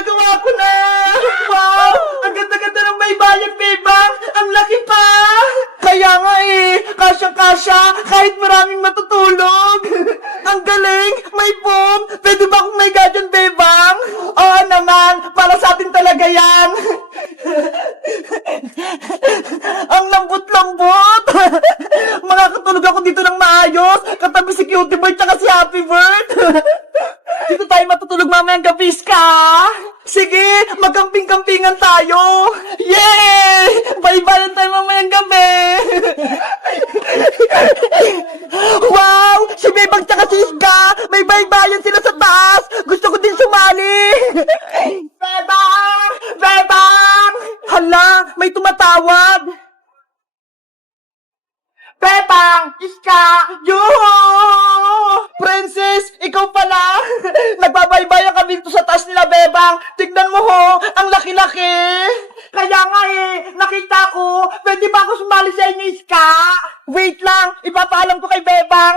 Nagawa ko na! Wow! Ang ganda-ganda ng baybayin, Bebang! Ang laki pa! Kaya nga kasyang-kasya kahit maraming matutulog! Ang galing! May boom! Pwede ba akong may gadyan, Bebang? Oo naman! Para sa atin talaga yan! Ang lambot-lambot! Makakatulog ako dito ng maayos! Katabi si Cutie Bird tsaka si Happy Bird! Dito tayo matutulog mamayang gabi, Ska! Sige, magkamping-kampingan tayo! Yay! Bye-bye tayo mamayang gabi! Wow! Si Bebang tsaka si Ska! May bye-bye sila sa taas! Gusto ko din sumali! Bebang! Bebang! Hala! May tumatawag! Bebang! Iska! Yuhu! Princess! Ikaw pala! Nagbabaybayan kami dito sa taas nila, Bebang! Tignan mo ho! Ang laki-laki! Kaya nga nakita ko! Pwede ba ako sumali sa inyo, Iska? Wait lang! Ipapaalam ko kay Bebang!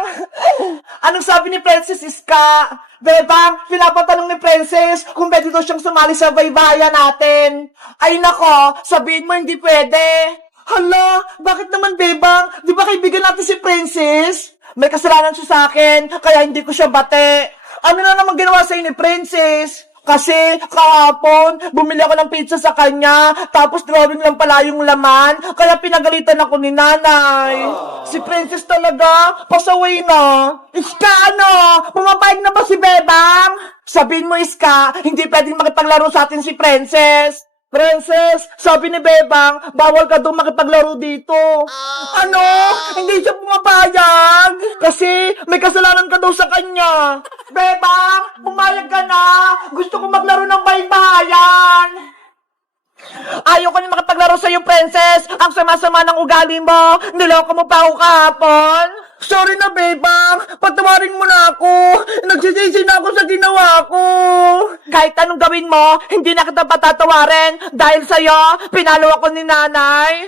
Anong sabi ni Princess Iska? Bebang, pinapatanong ni Princess kung pwede daw siyang sumali sa baybayan natin. Ay nako, sabihin mo hindi pwede. Hala, bakit naman, Bebang? Di ba kaibigan natin si Princess? May kasalanan siya sa akin, kaya hindi ko siya bate. Ano na naman ginawa sa ni Princess? Kasi kahapon, bumili ako ng pizza sa kanya, tapos drawing lang pala yung laman, kaya pinagalitan ako ni nanay. Si Princess talaga, pasaway na. Iska, ano? Pumapayag na ba si Bebang? Sabihin mo, Iska, hindi pwedeng makipaglaro sa atin si Princess. Princess, sabi ni Bebang, bawal ka doon makipaglaro dito. Ano? Hindi siya pumapayag? Kasi may kasalanan ka daw sa kanya. Bebang, pumayag ka na. Gusto ko maglaro ng baybayan. Ayaw ko na makipaglaro sa'yo, Princess. Ang sama-sama ng ugali mo. Niloko mo pa ako kahapon. Sorry na, Bebang. Patawarin mo na ako. Nagsisisi na ako sa ginawa ko. Kahit anong gawin mo, hindi na kita patatawarin. Dahil sa'yo, pinalo ako ni nanay.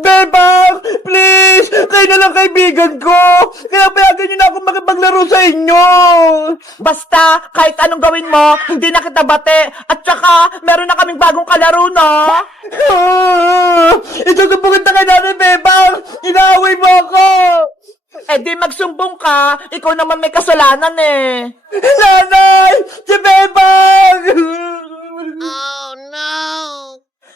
Bebang, please, kayo na lang kaibigan ko. Kaya payagan niyo na ako makipaglaro sa inyo. Basta, kahit anong gawin mo, hindi na kita bate. At saka, meron na kaming bagong kalaro, no? Isusumbungin na kay nanay, Bebang. Inaaway mo ako. Eh di magsumbong ka, ikaw naman may kasalanan eh. Nanay! Si Bebang! Oh no!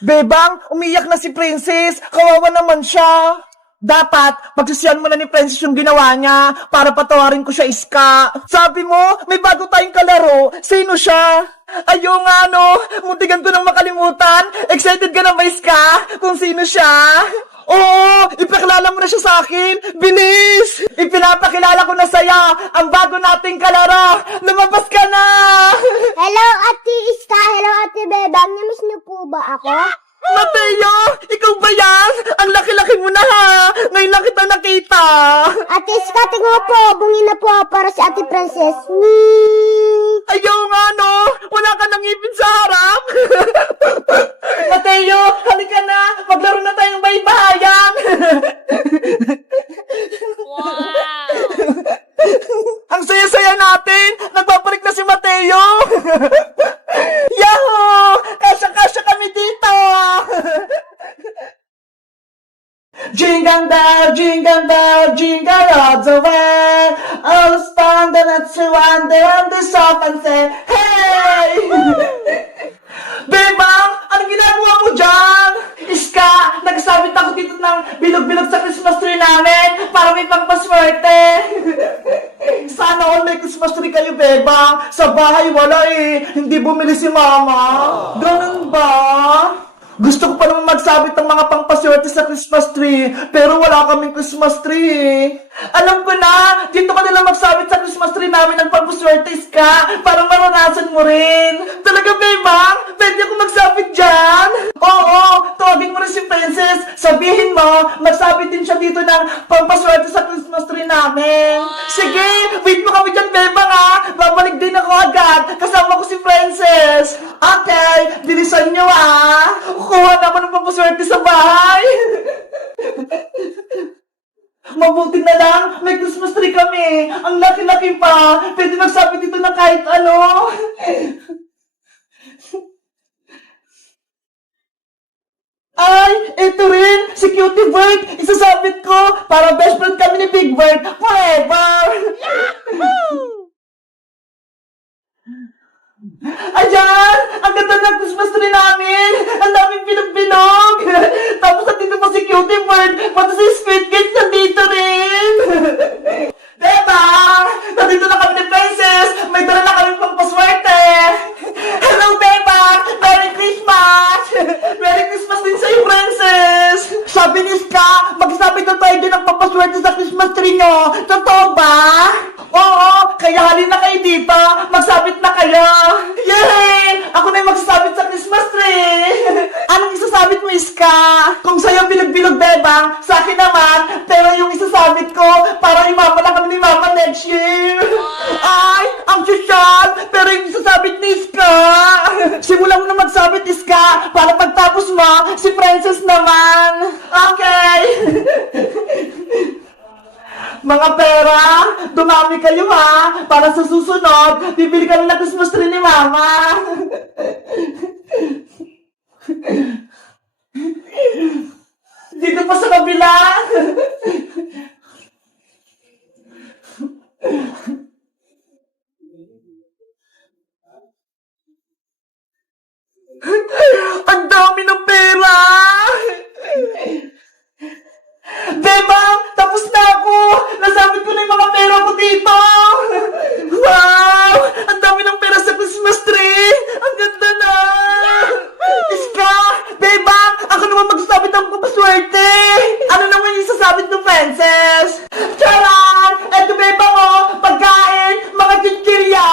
Bebang, umiyak na si Princess. Kawawa naman siya. Dapat, pagsisiyan mo na ni Princess yung ginawa niya para patawarin ko siya, Iska. Sabi mo, may bago tayong kalaro. Sino siya? Ayaw nga, no? Muntikan ko nang makalimutan. Excited ka na ba, Iska? Kung sino siya? Oo, ipakilala mo na siya sa akin. Bilis! Ipinapakilala ko na sa'yo ang bago nating kalaro. Lumabas ka na! Hello, Ate Iska. Hello, Ate Bebang. Namiss niyo po ba ako? Mateo! Ikaw ba yan? Ang laki-laki mo na ha! Ngayon lang kita nakita! Ate Iska, tingnan mo po. Bungin na po ako para si Ate Princess. Ayaw nga no! Wala ka nang ngipin sa harap! Mateo! Halika na! Maglaro na tayong baybayan! Wow! Ang saya-saya natin! Nagpaparik na si Mateo! Yahoo! Kasya-kasya kami dito! Jingle bell, jingle bell, jingle all the way. All the fun that let's wander on the sofa and say, hey! Bebang, anong ginagawa mo dyan? Iska, nagsabit ako dito ng bilog-bilog sa Christmas tree namin para may pangpaswerte. Sana all may Christmas tree kayo, Bebang. Sa bahay wala eh. Hindi bumili si Mama. Ganun ba? Gusto ko pa naman magsabit ng mga pangpaswerte sa Christmas tree, pero wala kaming Christmas tree. Alam ko na, dito ka nila magsabit sa Christmas tree namin ng pangpaswerte, Iska, para maranasan mo rin. Talaga, Bebang? Pwede ako magsabit dyan? Oo, tawagin mo rin si Princess. Sabihin mo, magsabit din siya dito ng pangpaswerte sa Christmas tree namin. Sige, wait mo kami dyan, Bebang ha. Babalik din ako agad. Kasama ko si Princess. Okay, bilisan nyo ha. Kuha naman ng pampaswerte sa bahay. Mabuti na lang, may Christmas tree kami. Ang laki-laki pa. Pwede magsabit dito ng kahit ano. Ay, ito rin, si Cutie Bird. Isasabit ko para best friend kami ni Big Bird forever. Ayan! Ang ganda ng Christmas tree namin! Ang daming binog-binog! Tapos nandito pa si Cutie Bird, pati si Squid Kids nandito rin! Diba? Nandito na kami ni Princess! May dala na kami pang paswerte! Hello, Beba! Merry Christmas! Merry Christmas din sa'yo, Princess! Sabi ni Ska, magsabi na tayo din ng papaswerte sa Christmas tree nyo! Totoo ba? Oo! Kaya halin na kayo dito! Magsabit na kayo! Yay! Ako na yung magsasabit sa Christmas tree! Anong isasabit mo, Iska? Kung sa'yo bilog-bilog, Bebang, sa akin naman, pero yung isasabit ko, para imama na kami ni Mama next year! Ay! Ang sosyal! Pero yung isasabit ni Iska! Simulan mo na magsabit, Iska, para pagtapos mo, si Princess naman! Okay! Mga pera, dumami kayo ha, para sa susunod, bibili ka ng Christmas tree ni Mama. Dito pa sa kabila. Ang dami ng pera! Beba, tapos na ako! Nasabit ko na yung mga pera ko dito! Wow! Ang dami ng pera sa Christmas tree! Ang ganda na! Iska! Beba, ako naman magsasabit ng papaswerte! Ano naman yung sasabit ng Princess? Charan! Eto, Beba mo! Pagkain! Mga chichirya!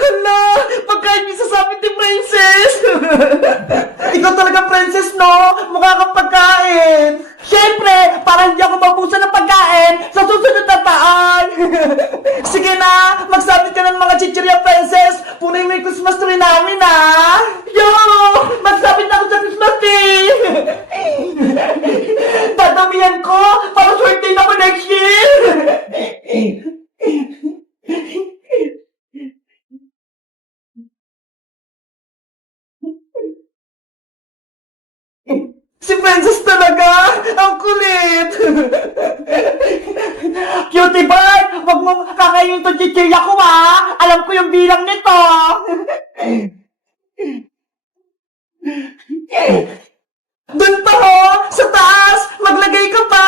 Hala! Pagkain yung sasabit ni Princess! Ikaw talaga, Princess, no? Mukha kang pagkain! Siyempre, para hindi ako mabusan ng pagkain sa susunod na taon! Sige na, magsabit ka ng mga chichirya, Princess! Punoy mo yung Christmas tree namin, ha? Yo! Magsabit na ako sa Christmas tree! Dadamihan ko para swerte na ako next year! Si Princess talaga! Ang kulit! Cutie Bird! Huwag mong kakainin itong chichirya ko, ha! Alam ko yung bilang nito! Doon pa, ho! Sa taas! Maglagay ka pa!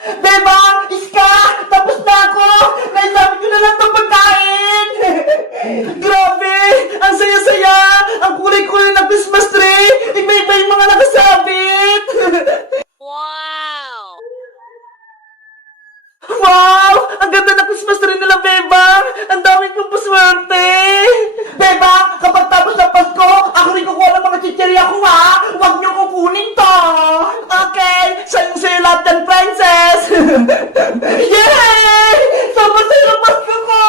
Beba! Iska! Tapos na ako! Naisabit ko na lang itong pagkain! Grabe! Ang saya-saya! Ang kulay-kulay ng Christmas tree! Iba-iba yung mga nakasabit! Wow! Wow! Ang ganda ng Christmas tree nila, Beba! Ang daming kong paswerte! Beba! Kapag tapos ng Pasko, ako rin kukuha ng mga chichirya ko, ha! Huwag niyo kukunin to! Okay! Sayang-sayo lahat yan, Princess! Yay! Sobrang sayo ng Pasko ko!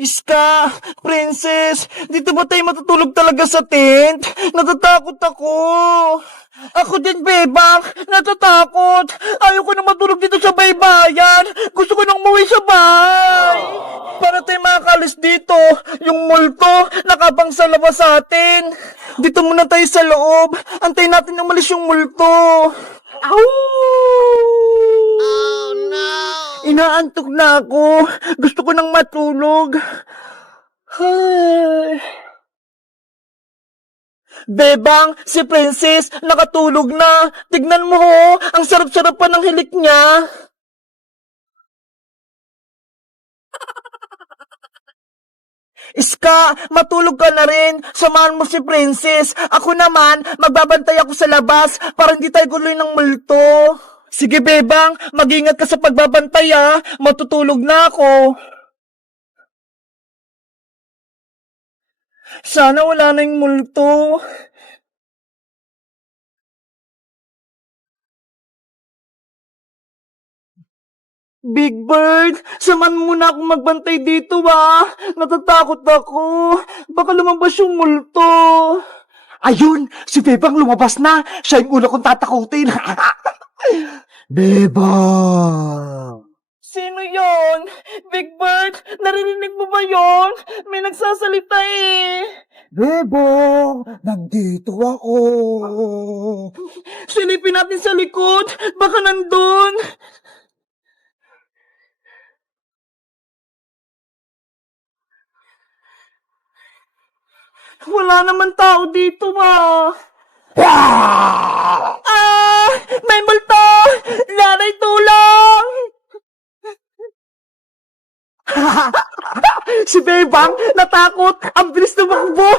Iska, Princess, dito ba tayo matutulog talaga sa tent? Natatakot ako. Ako din, Bebang, natatakot. Ayoko na matulog dito sa baybayan. Gusto ko nang umuwi sa bahay. Para tayo makakalis dito, yung multo nakabang sa labas sa atin. Dito muna tayo sa loob. Antayin natin na umalis yung multo. Ow! Oh no! Inaantok na ako. Gusto ko nang matulog. Ay. Bebang, si Princess, nakatulog na. Tignan mo ho, ang sarap-sarap pa ng hilik niya. Iska, matulog ka na rin. Samahan mo si Princess. Ako naman, magbabantay ako sa labas para hindi tayo guloy ng multo. Sige, Bebang, mag-ingat ka sa pagbabantay, ha. Matutulog na ako. Sana wala na yung multo. Big Bird, samahan mo muna akong magbantay dito Natatakot ako. Baka lumabas yung multo. Ayun, si Bebang lumabas na. Siya yung una kong tatakutin. Bebang! Sino yon? Big Bird, narinig mo ba yon? May nagsasalita Bebang, nandito ako. Silipin natin sa likod. Baka nandun. Wala naman tao dito may multo! Nanay, tulong! Si Bebang, natakot! Ang bilis tumakbo!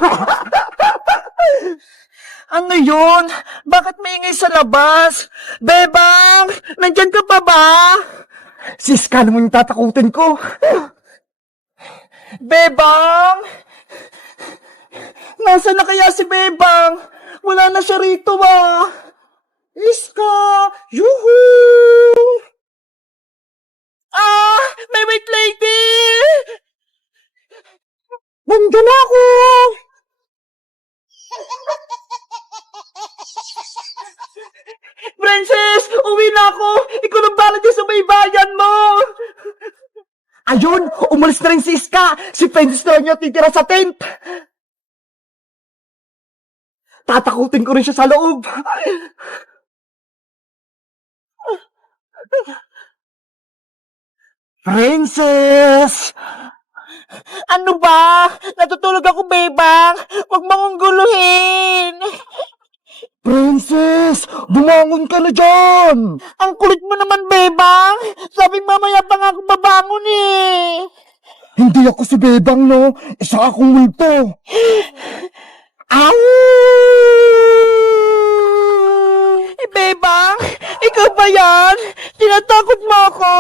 Ano yun? Bakit maingay sa labas? Bebang! Nandyan ka pa ba? Siska naman yung tatakutin ko. Bebang! Nasaan na kaya si Bebang? Wala na siya rito Iska! Yuhu! May white lady! Nandun ako! Princess! Uwi na ako! Ikaw nang bala dyan sa baybayan mo! Ayun! Umalis na rin si Iska! Si Princess na lang yung titira sa tent! Tatakutin ko rin siya sa loob! Princess! Ano ba? Natutulog ako, Bebang! Huwag mo akong guluhin! Princess! Bumangon ka na dyan! Ang kulit mo naman, Bebang! Sabi mamaya pa nga ako babangon Hindi ako si Bebang, no? Isa akong multo! Ow! Bebang! Ikaw ba yan? Tinatakot mo ako?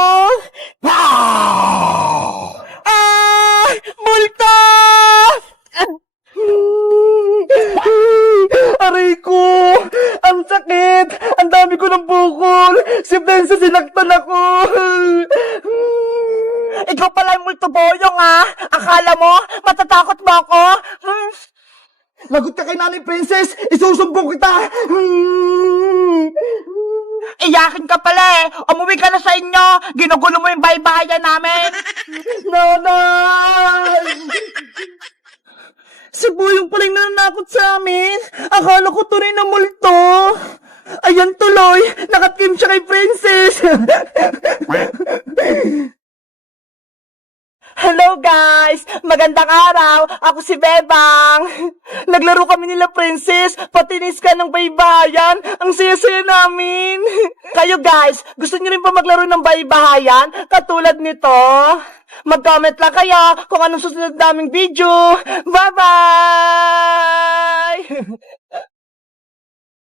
Multo! Aray ko! Ang sakit! Ang dami ko ng bukol! Si Benza sinaktan ako! Ikaw pala yung multo boyong Akala mo? Matatakot mo ako? Lagot ka kay Nanay Princess! Isusumbong kita! Iyakin ka pala Umuwi ka na sa inyo! Ginugulo mo yung baybayan namin! Nanay! Si Boyong pala yung nananakot sa amin! Akala ko tunay na multo! Ayan tuloy! Nakatim siya kay Princess! Hello guys! Magandang araw! Ako si Bebang! Naglaro kami nila Princess, patinis ka ng baybayan. Ang saya-saya namin! Kayo guys, gusto niyo rin pa maglaro ng baybayan? Katulad nito? Mag-comment lang kayo kung anong susunod naming video. Bye-bye!